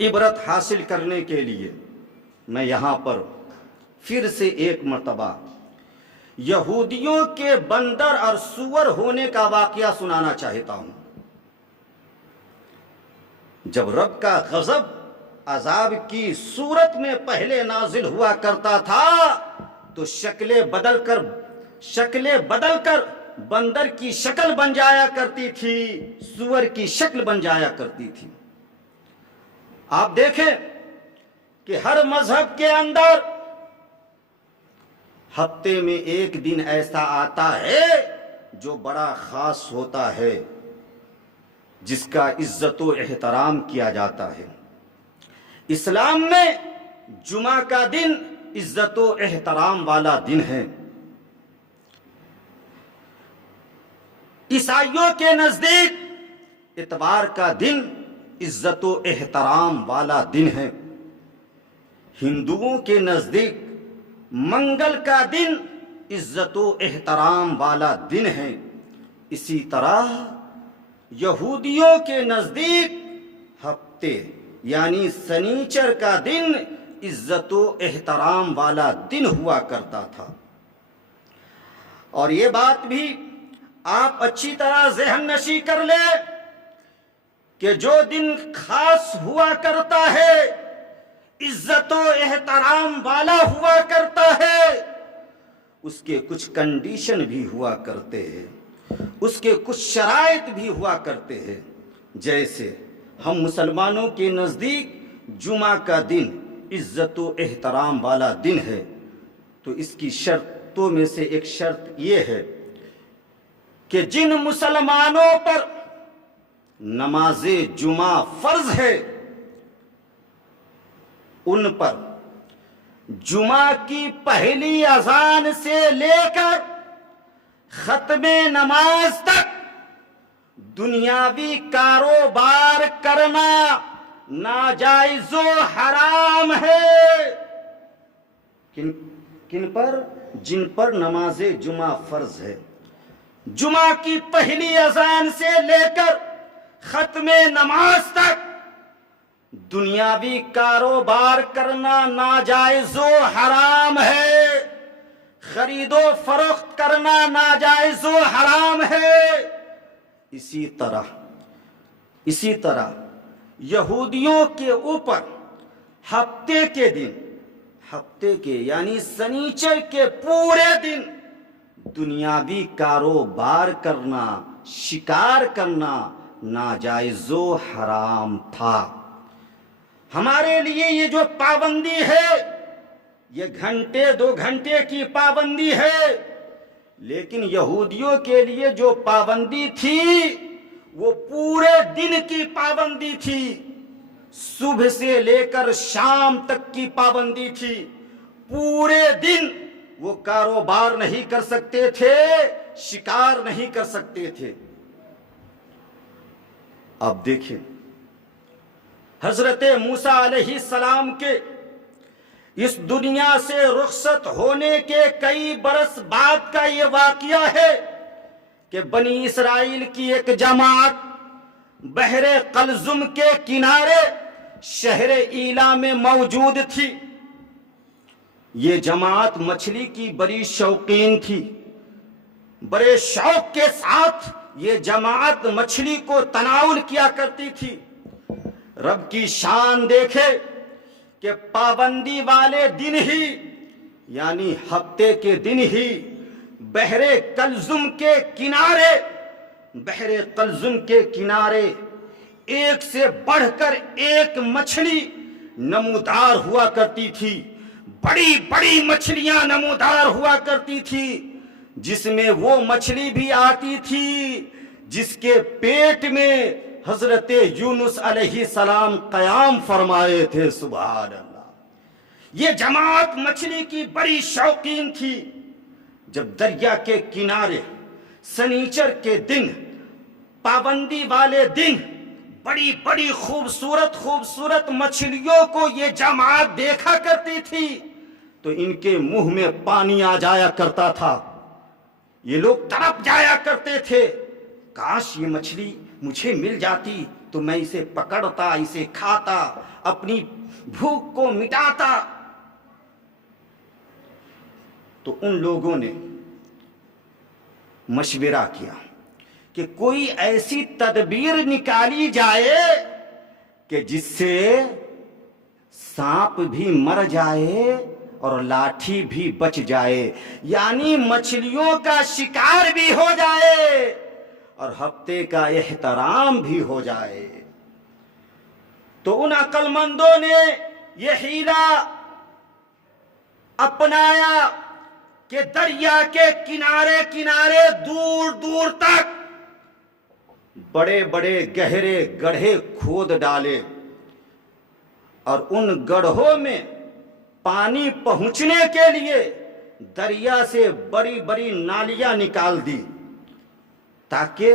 عبرت حاصل کرنے کے لیے میں یہاں پر پھر سے ایک مرتبہ یہودیوں کے بندر اور سور ہونے کا واقعہ سنانا چاہتا ہوں۔ جب رب کا غضب عذاب کی صورت میں پہلے نازل ہوا کرتا تھا تو شکلیں بدل کر بندر کی شکل بن جایا کرتی تھی، سور کی شکل بن جایا کرتی تھی۔ آپ دیکھیں کہ ہر مذہب کے اندر ہفتے میں ایک دن ایسا آتا ہے جو بڑا خاص ہوتا ہے، جس کا عزت و احترام کیا جاتا ہے۔ اسلام میں جمعہ کا دن عزت و احترام والا دن ہے۔ عیسائیوں کے نزدیک اتوار کا دن عزت و احترام والا دن ہے۔ ہندوؤں کے نزدیک منگل کا دن عزت و احترام والا دن ہے۔ اسی طرح یہودیوں کے نزدیک ہفتے یعنی سنیچر کا دن عزت و احترام والا دن ہوا کرتا تھا۔ اور یہ بات بھی آپ اچھی طرح ذہن نشی کر لیں کہ جو دن خاص ہوا کرتا ہے، عزت و احترام والا ہوا کرتا ہے، اس کے کچھ کنڈیشن بھی ہوا کرتے ہیں، اس کے کچھ شرائط بھی ہوا کرتے ہیں۔ جیسے ہم مسلمانوں کے نزدیک جمعہ کا دن عزت و احترام والا دن ہے، تو اس کی شرطوں میں سے ایک شرط یہ ہے کہ جن مسلمانوں پر نماز جمعہ فرض ہے، ان پر جمعہ کی پہلی اذان سے لے کر ختم نماز تک دنیاوی کاروبار کرنا ناجائز و حرام ہے۔ کن پر؟ جن پر نماز جمعہ فرض ہے۔ جمعہ کی پہلی اذان سے لے کر ختم نماز تک دنیاوی کاروبار کرنا ناجائز و حرام ہے، خرید و فروخت کرنا ناجائز و حرام ہے۔ اسی طرح یہودیوں کے اوپر ہفتے کے یعنی سنیچر کے پورے دن دنیاوی کاروبار کرنا، شکار کرنا ناجائز و حرام تھا۔ ہمارے لیے یہ جو پابندی ہے، یہ گھنٹے 2 گھنٹے کی پابندی ہے، لیکن یہودیوں کے لیے جو پابندی تھی وہ پورے دن کی پابندی تھی، صبح سے لے کر شام تک کی پابندی تھی۔ پورے دن وہ کاروبار نہیں کر سکتے تھے، شکار نہیں کر سکتے تھے۔ اب دیکھیں، حضرت موسیٰ علیہ السلام کے اس دنیا سے رخصت ہونے کے کئی برس بعد کا یہ واقعہ ہے کہ بنی اسرائیل کی ایک جماعت بحر قلزم کے کنارے شہر ایلا میں موجود تھی۔ یہ جماعت مچھلی کی بڑی شوقین تھی۔ بڑے شوق کے ساتھ یہ جماعت مچھلی کو تناول کیا کرتی تھی۔ رب کی شان دیکھے کہ پابندی والے دن ہی یعنی ہفتے کے دن ہی بحر قلزم کے کنارے ایک سے بڑھ کر ایک مچھلی نمودار ہوا کرتی تھی۔ بڑی بڑی مچھلیاں نمودار ہوا کرتی تھی، جس میں وہ مچھلی بھی آتی تھی جس کے پیٹ میں حضرت یونس علیہ السلام قیام فرمائے تھے۔ سبحان اللہ۔ یہ جماعت مچھلی کی بڑی شوقین تھی۔ جب دریا کے کنارے سنیچر کے دن، پابندی والے دن، بڑی بڑی خوبصورت مچھلیوں کو یہ جماعت دیکھا کرتی تھی تو ان کے منہ میں پانی آ جایا کرتا تھا۔ یہ لوگ تڑپ جایا کرتے تھے، کاش یہ مچھلی مجھے مل جاتی، تو میں اسے پکڑتا، اسے کھاتا، اپنی بھوک کو مٹاتا۔ تو ان لوگوں نے مشورہ کیا کہ کوئی ایسی تدبیر نکالی جائے کہ جس سے سانپ بھی مر جائے اور لاٹھی بھی بچ جائے، یعنی مچھلیوں کا شکار بھی ہو جائے اور ہفتے کا احترام بھی ہو جائے۔ تو ان عقل مندوں نے یہ حیلہ اپنایا کہ دریا کے کنارے کنارے دور دور تک بڑے بڑے گہرے گڑھے کھود ڈالے اور ان گڑھوں میں پانی پہنچنے کے لیے دریا سے بڑی بڑی نالیاں نکال دی، تاکہ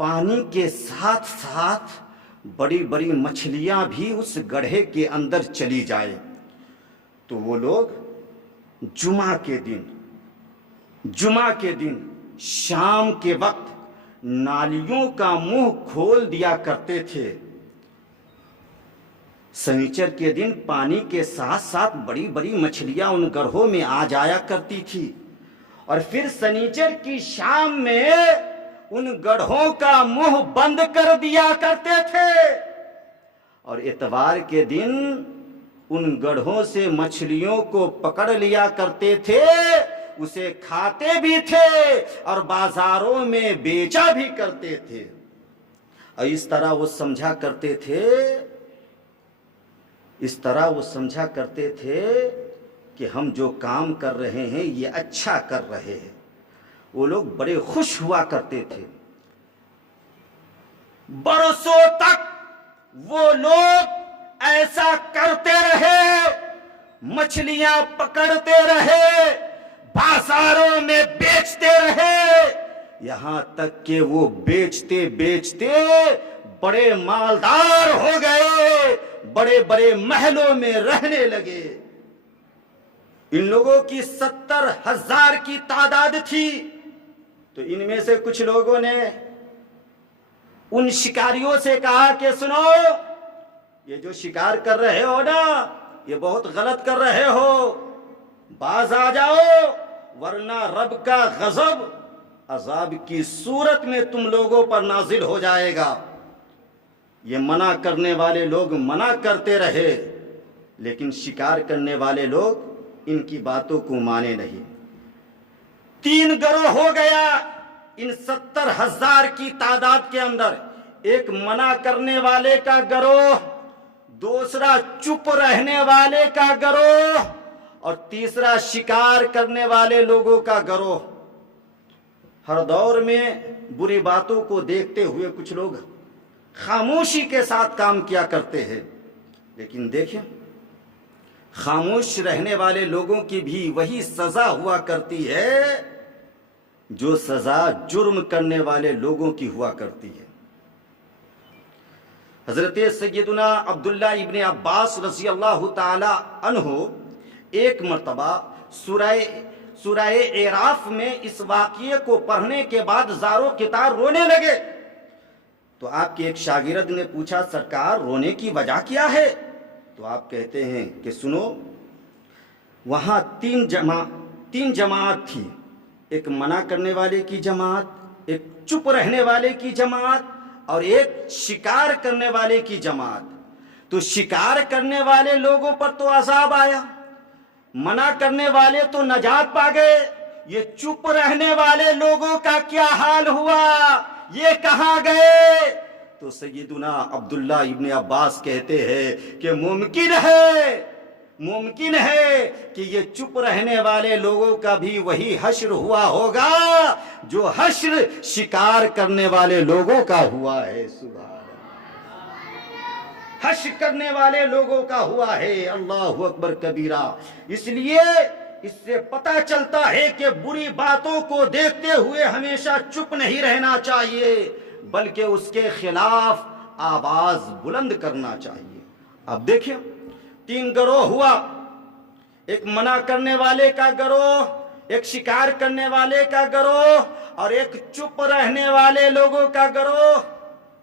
پانی کے ساتھ ساتھ بڑی بڑی مچھلیاں بھی اس گڑھے کے اندر چلی جائے۔ تو وہ لوگ جمعہ کے دن شام کے وقت نالیوں کا منہ کھول دیا کرتے تھے۔ سنیچر کے دن پانی کے ساتھ ساتھ بڑی بڑی مچھلیاں ان گڑھوں میں آ جایا کرتی تھی، اور پھر سنیچر کی شام میں ان گڑھوں کا منہ بند کر دیا کرتے تھے، اور اتوار کے دن ان گڑھوں سے مچھلیوں کو پکڑ لیا کرتے تھے، اسے کھاتے بھی تھے اور بازاروں میں بیچا بھی کرتے تھے۔ اور اس طرح وہ سمجھا کرتے تھے کہ ہم جو کام کر رہے ہیں یہ اچھا کر رہے ہیں۔ وہ لوگ بڑے خوش ہوا کرتے تھے۔ برسوں تک وہ لوگ ایسا کرتے رہے، مچھلیاں پکڑتے رہے، بازاروں میں بیچتے رہے، یہاں تک کہ وہ بیچتے بیچتے بڑے مالدار ہو گئے، بڑے بڑے محلوں میں رہنے لگے۔ ان لوگوں کی 70,000 کی تعداد تھی۔ تو ان میں سے کچھ لوگوں نے ان شکاریوں سے کہا کہ سنو، یہ جو شکار کر رہے ہو نا، یہ بہت غلط کر رہے ہو، باز آ جاؤ، ورنہ رب کا غضب عذاب کی صورت میں تم لوگوں پر نازل ہو جائے گا۔ یہ منع کرنے والے لوگ منع کرتے رہے، لیکن شکار کرنے والے لوگ ان کی باتوں کو مانے نہیں۔ 3 گروہ ہو گیا ان 70,000 کی تعداد کے اندر۔ ایک منع کرنے والے کا گروہ، دوسرا چپ رہنے والے کا گروہ، اور تیسرا شکار کرنے والے لوگوں کا گروہ۔ ہر دور میں بری باتوں کو دیکھتے ہوئے کچھ لوگ خاموشی کے ساتھ کام کیا کرتے ہیں، لیکن دیکھیں، خاموش رہنے والے لوگوں کی بھی وہی سزا ہوا کرتی ہے جو سزا جرم کرنے والے لوگوں کی ہوا کرتی ہے۔ حضرت سیدنا عبداللہ ابن عباس رضی اللہ تعالی عنہ ایک مرتبہ سورہ اعراف میں اس واقعے کو پڑھنے کے بعد زار و قطار رونے لگے۔ تو آپ کے ایک شاگرد نے پوچھا، سرکار رونے کی وجہ کیا ہے؟ تو آپ کہتے ہیں کہ سنو، وہاں 3 جماعت تھی، ایک منع کرنے والے کی جماعت، ایک چپ رہنے والے کی جماعت، اور ایک شکار کرنے والے کی جماعت۔ تو شکار کرنے والے لوگوں پر تو عذاب آیا، منع کرنے والے تو نجات پا گئے، یہ چپ رہنے والے لوگوں کا کیا حال ہوا، یہ کہاں گئے؟ تو سیدنا عبداللہ ابن عباس کہتے ہیں کہ ممکن ہے کہ یہ چپ رہنے والے لوگوں کا بھی وہی حشر ہوا ہوگا جو حشر شکار کرنے والے لوگوں کا ہوا ہے۔ سبحان اللہ، حشر کرنے والے لوگوں کا ہوا ہے۔ اللہ اکبر کبیرہ۔ اس لیے اس سے پتہ چلتا ہے کہ بری باتوں کو دیکھتے ہوئے ہمیشہ چپ نہیں رہنا چاہیے، بلکہ اس کے خلاف آواز بلند کرنا چاہیے۔ اب دیکھیں، 3 گروہ ہوا، ایک منع کرنے والے کا گروہ، ایک شکار کرنے والے کا گروہ، اور ایک چپ رہنے والے لوگوں کا گروہ۔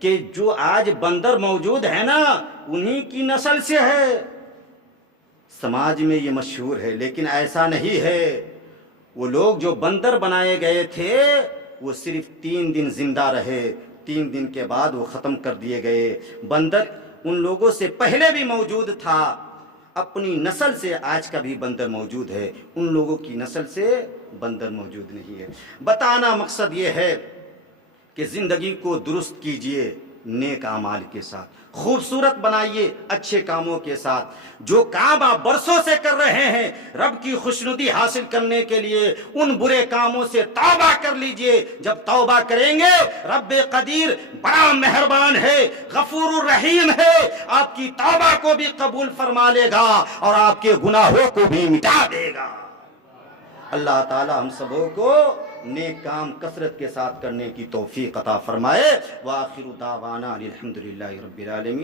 کہ جو آج بندر موجود ہے نا انہی کی نسل سے ہے. سماج میں یہ مشہور ہے، لیکن ایسا نہیں ہے. وہ لوگ جو بندر بنائے گئے تھے وہ صرف 3 دن زندہ رہے، 3 دن کے بعد وہ ختم کر دیے گئے. بندر ان لوگوں سے پہلے بھی موجود تھا، اپنی نسل سے آج کا بھی بندر موجود ہے، ان لوگوں کی نسل سے بندر موجود نہیں ہے. بتانا مقصد یہ ہے کہ زندگی کو درست کیجئے نیک اعمال کے ساتھ، خوبصورت بنائیے اچھے کاموں کے ساتھ. جو کام آپ برسوں سے کر رہے ہیں رب کی خوشنودی حاصل کرنے کے لیے ان برے کاموں سے توبہ کر لیجئے. جب توبہ کریں گے رب قدیر بڑا مہربان ہے، غفور الرحیم ہے، آپ کی توبہ کو بھی قبول فرما لے گا اور آپ کے گناہوں کو بھی مٹا دے گا. اللہ تعالی ہم سبوں کو نیک کام کثرت کے ساتھ کرنے کی توفیق عطا فرمائے. وآخر دعوانا الحمدللہ رب العالمین.